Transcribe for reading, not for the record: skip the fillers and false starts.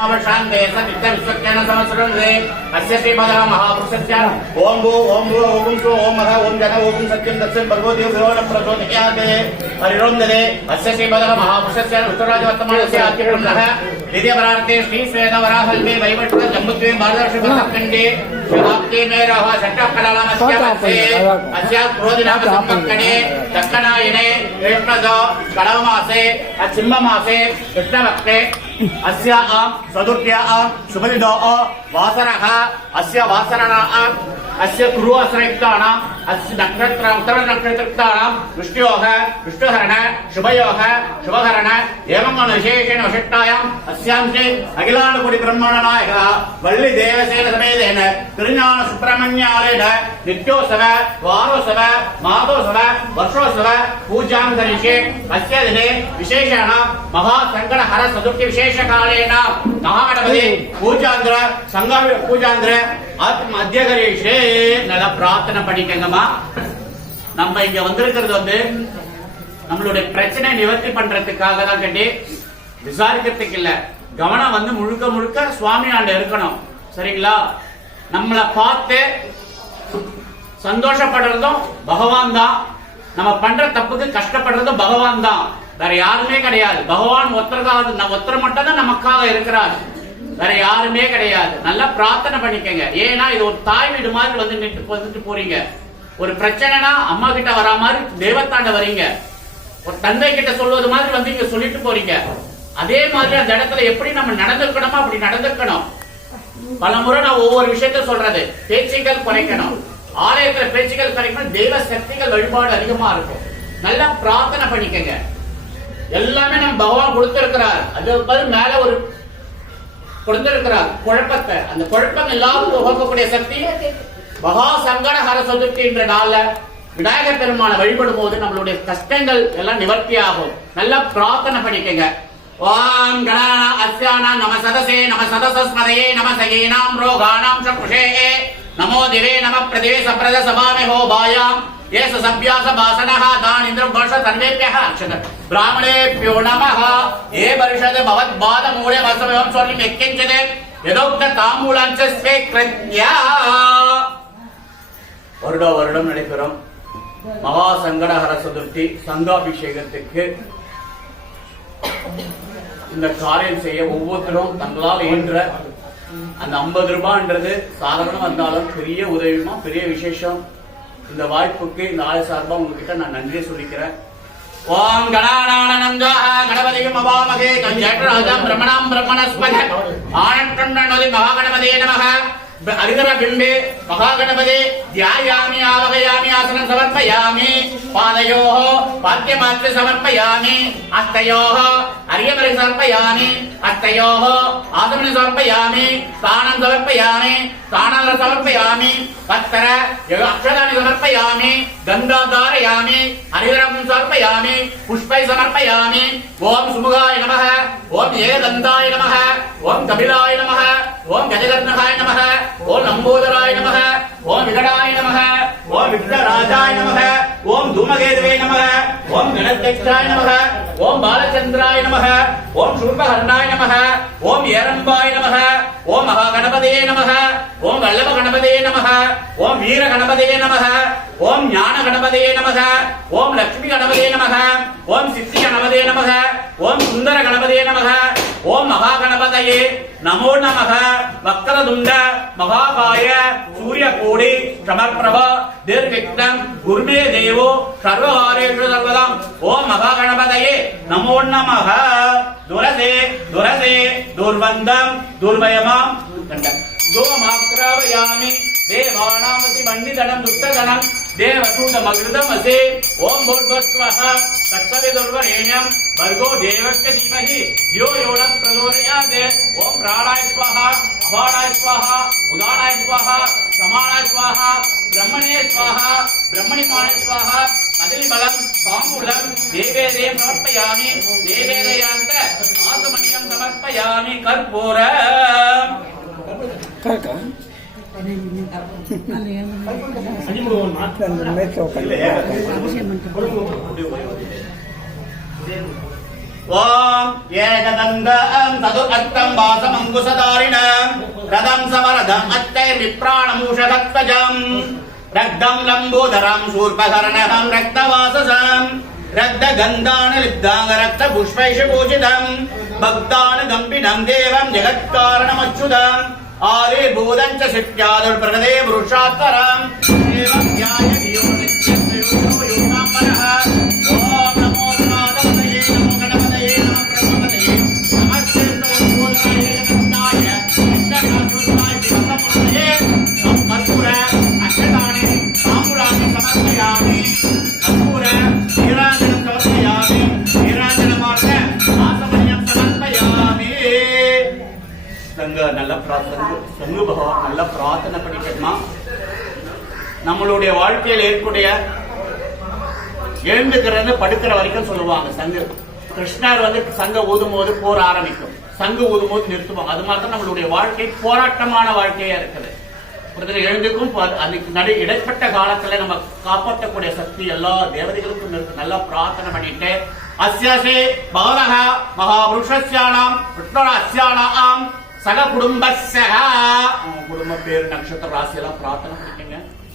शांते सत्य विश्वज्ञान संवत्सरं अस्य श्रीमदः महापुरुषस्य ओम भू ओम भू ओम सो ओम महा ओम जन ओम सत्यं दक्षिण भगवती विरोध प्रचोदयाते परिरोन्दते अस्य श्रीमदः महापुरुषस्य उत्तराज वर्तमानस्य आद्यब्रह्मः द्वितीयपरार्थे श्री श्वेतवराहल्पे वैवट्ट जम्बुद्वीपे भारतवर्षे शताब्दी में रह षट्कलामस्य अस्य क्रोधिनाम संपत्कणे दक्षिणायने कृष्णज कलवमासे सिंहमासे कृष्णभक्ते अस्य चतुर्थ्या शुभदिनो वासरः अस्य वासरणाः अस्य कुरु असरयुक्तानां अस्य नक्षत्र उत्तर नक्षत्रयुक्तानां विष्णोः विष्णुहरण शुभयोः शुभहरण एवं विशेषेण वशिष्ठायाम् अस्यां श्री अखिलाण्डकोटि ब्रह्माण्डनायकः वल्ली देवसेन समेतेन तिरुज्ञान सुब्रह्मण्यालयेन नित्योत्सव वारोत्सव माघोत्सव वर्षोत्सव पूजां करिष्ये अस्य दिने विशेषेण महासङ्कटहर चतुर्थी विशेषकालेन महागणपति पूजांध्र संघ पूजांध्र मध्य करिष्ये நல்ல பிரார்த்தனை பண்ணிக்கங்கம்மா. நம்ம இங்க வந்திருக்கிறது நம்மளுடைய பிரச்சனை நிவர்த்தி பண்றதுக்காக தான் கட்டி விசாரிக்கிறதுக்கு இல்ல. கவனம் முழுக்க முழுக்க சுவாமி ஆண்ட இருக்கணும். சரிங்களா? நம்மளை பார்த்து சந்தோஷப்படுறதும் பகவான் தான். நம்ம பண்ற தப்புக்கு கஷ்டப்படுறதும் பகவான் தான். வேற யாருமே கிடையாது. பகவான் ஒருத்தர் மட்டும் தான் நமக்காக இருக்கிறார். வேற யாருமே கிடையாது. நல்லா பிரார்த்தனை பண்ணிக்கங்க. ஏன்னா இது ஒரு தாய் வீடு மாதிரி வந்துட்டு போறீங்க. ஒரு பிரச்சனைனா அம்மா கிட்ட வரா மாதிரி தெய்வத்தாண்ட வரீங்க. ஒரு தந்தை கிட்ட சொல்வது மாதிரி இங்க சொல்லிட்டு போறீங்க. அதே மாதிரி அந்த இடத்துல எப்படி நம்ம நடந்துக்கணுமோ அப்படி நடந்துக்கணும். பல முறை நான் ஒவ்வொரு விஷயத்த சொல்றது, பேச்சுகள் குறைக்கணும். ஆலயத்துல பேச்சுகள் குறைக்கணும். தெய்வ சக்திகள் வழிபாடு அதிகமா இருக்கும். நல்லா பிரார்த்தனை பண்ணிக்கங்க. எல்லாமே நம்ம பகவான் கொடுத்திருக்கிறார். அது மேல ஒரு கொடுத்திருக்கிறார் குழப்பத்தை. அந்த குழப்பம் எல்லாரும் போகக்கூடிய சக்தி மகா சங்கடஹர சதுர்த்தி என்ற நாள்ல விநாயகர் பெருமானை வழிபடும் போது நம்மளுடைய கஷ்டங்கள் எல்லாம் நிவர்த்தி ஆகும். நல்லா பிரார்த்தனை பண்ணிக்கங்க. ஓம் கணானா அஸ்யானா நம சதசே நம சதசஸ்மதயே நம சகீனாம் ரோகானாம் சகுஷே நமோ திவே நம பிரதிவே சப்ரத சபாமே ஹோபாயாம் येष सभ्यास भाषणः दान इंद्र वर्ष सर्वेभ्यः अक्षत ब्राह्मणेभ्यो नमः ये वर्षद भवद्बाद मूले वसवं स्वर्णिम यक्किंचित यदोक्त ताम्बूलाञ्च स्वीकृत्य வருடம் நடைபெறும் மகா சங்கடஹர சதுர்த்தி சங்காபிஷேகத்துக்கு இந்த காரியம் செய்ய ஒவ்வொருத்தரும் தங்களால் இயன்ற அந்த 50 ரூபாய்ன்றது சாதாரணம் வந்தாலும் பெரிய உதவிமா பெரிய விசேஷம். இந்த வாய்ப்புக்கு இந்த ஆளு சார்பா உங்ககிட்ட நான் நன்றியை சொல்லிக்கிறேன். ஓம் கணானானந்தா கணபதியும் அபாமகே கஞ்சேட்ராஜம் பிரம்மணாம் பிரம்மணஸ்பத ஆனந்தன்னதி மகாகணபதே நமः हरिहर बिंबे महागणपते ध्यायामि आवहयामि आसनं समर्पयामि पादयोः पाद्यमात्र समर्पयामि हस्तयोः अर्घ्यमर्घ्यं समर्पयामि हस्तयोः आसनं समर्पयामि स्नानं समर्पयामि स्नानानन्तरं समर्पयामि वस्त्र अक्षतानि समर्पयामि गन्धं धारयामि हरिहरं समर्पयामि पुष्पै समर्पयामि ओम सुमुखाय नमः ओम एकदन्ताय नमः ओम कपिलाय नमः ओम गजकर्णकाय नमः ओम लंबोदराय नमः ओम विकटाय नमः ओम विघ्नराजाय नमः ओम धूमकेतवे नमः ओम गणध्यक्षाय नमः ओम बालचंद्राय नमः ओम शूर्पहर्णाय नमः ओम एरंबाय नमः ओम महागणपतये नमः ओम वल्लभगणपतये नमः ओम वीरगणपतये नमः ओम ज्ञानगणपतये नमः ओम लक्ष्मीगणपतये नमः ओम सिद्धिगणपतये नमः ओम सुंदरगणपतये नमः ओम महागणपतये नमो नमः वक्रतुंड महाकाय सूर्यकोटि समप्रभ निर्विघ्नं गुरुमे देवो सर्वकार्येषु सर्वदां ओम महागणपतये नमो नमः दुरसे दुरसे दुर्वन्दं दुर्भयमां गोमाक्रावयामि देवानामसि मण्डितनं दुष्टधनं देवसूतमकृतमसि ओम भूर्भुवस्वः तत्सवितुर्वरेण्यं भर्गो देवस्य धीमहि यो यो न प्रचोदयात् ओम प्राणाय स्वाहा अपानाय स्वाहा उदानाय स्वाहा समानाय स्वाहा ब्रह्मणे स्वाहा ब्रह्मणिमाय स्वाहा कदलीफलं ताम्बूलं देवेदे समर्पयामि देवेदयान्त आसमनीयं समर्पयामि कर्पूरम् ஓம் ஏகதந்தம் சதுர்த்தம் வாசமங்குசதாரிணம் ரதம் சமரதம் அத்தை விப்ராணமூஷதத்வஜம் ரக்தம் லம்போதரம் சூர்பகர்ணகம் ரக்தவாசசம் ரக்தகந்தான லிப்தாங்க ரக்த புஷ்பைஷ பூஜிதம் பக்தான கம்பினம் தேவம் ஜெகத்காரணமச்சுதம் ஆரே பூதஞ்ச சித்யாதுர் பிரகதே புருஷாத்வரம் தேவம் த்யாய தியோ நித்யம் பிரயோகோ யோகாம்பரः ஓம் நமோ நாதபதயே நமோ கணபதயே நமோ பிரம்மபதயே நமஸ்தேதோ போதாய ஜகத்தாய நித்யகாசுத்தாய சிவசமுதயே கற்பூர அக்ஷதானி தாம்பூலானி சமர்ப்பயாமி கற்பூர நீராஜனம் சமர்ப்பயாமி நீராஜனமார்த்த ஆசமன்யம் சமர்ப்பயாமி. நல்ல பிரார்த்தனை சங்கு பகவான் நல்ல பிரார்த்தனை பண்ணிட்டோமா. நம்மளுடைய வாழ்க்கையில் ஏற்புடைய எழுந்துக்கிறது படுக்கிற வரைக்கும் சொல்லுவாங்க. சங்கு கிருஷ்ணர் சங்க ஊதும் போது போர் ஆரம்பிக்கும், சங்கு ஊதும் போது நிறுத்துவாங்க. அது மாதிரி தான் நம்மளுடைய வாழ்க்கை போராட்டமான வாழ்க்கையா இருக்குது. எழுந்துக்கும் அதுக்கு நடு இடைப்பட்ட காலத்துல நம்ம காப்பாற்றக்கூடிய சக்தி எல்லா தேவதைகளுக்கும் இருக்கு. நல்லா பிரார்த்தனை பண்ணிட்டு அஸ்யாசே பகவதः மகாபுருஷஸ்யானாம் விஷ்ணுராஸ்யானாம் சக குடும்பஸ்ய குடும்ப பேர் நட்சத்திர ராசி எல்லாம் பிரார்த்தனை பண்ணிக்கங்க.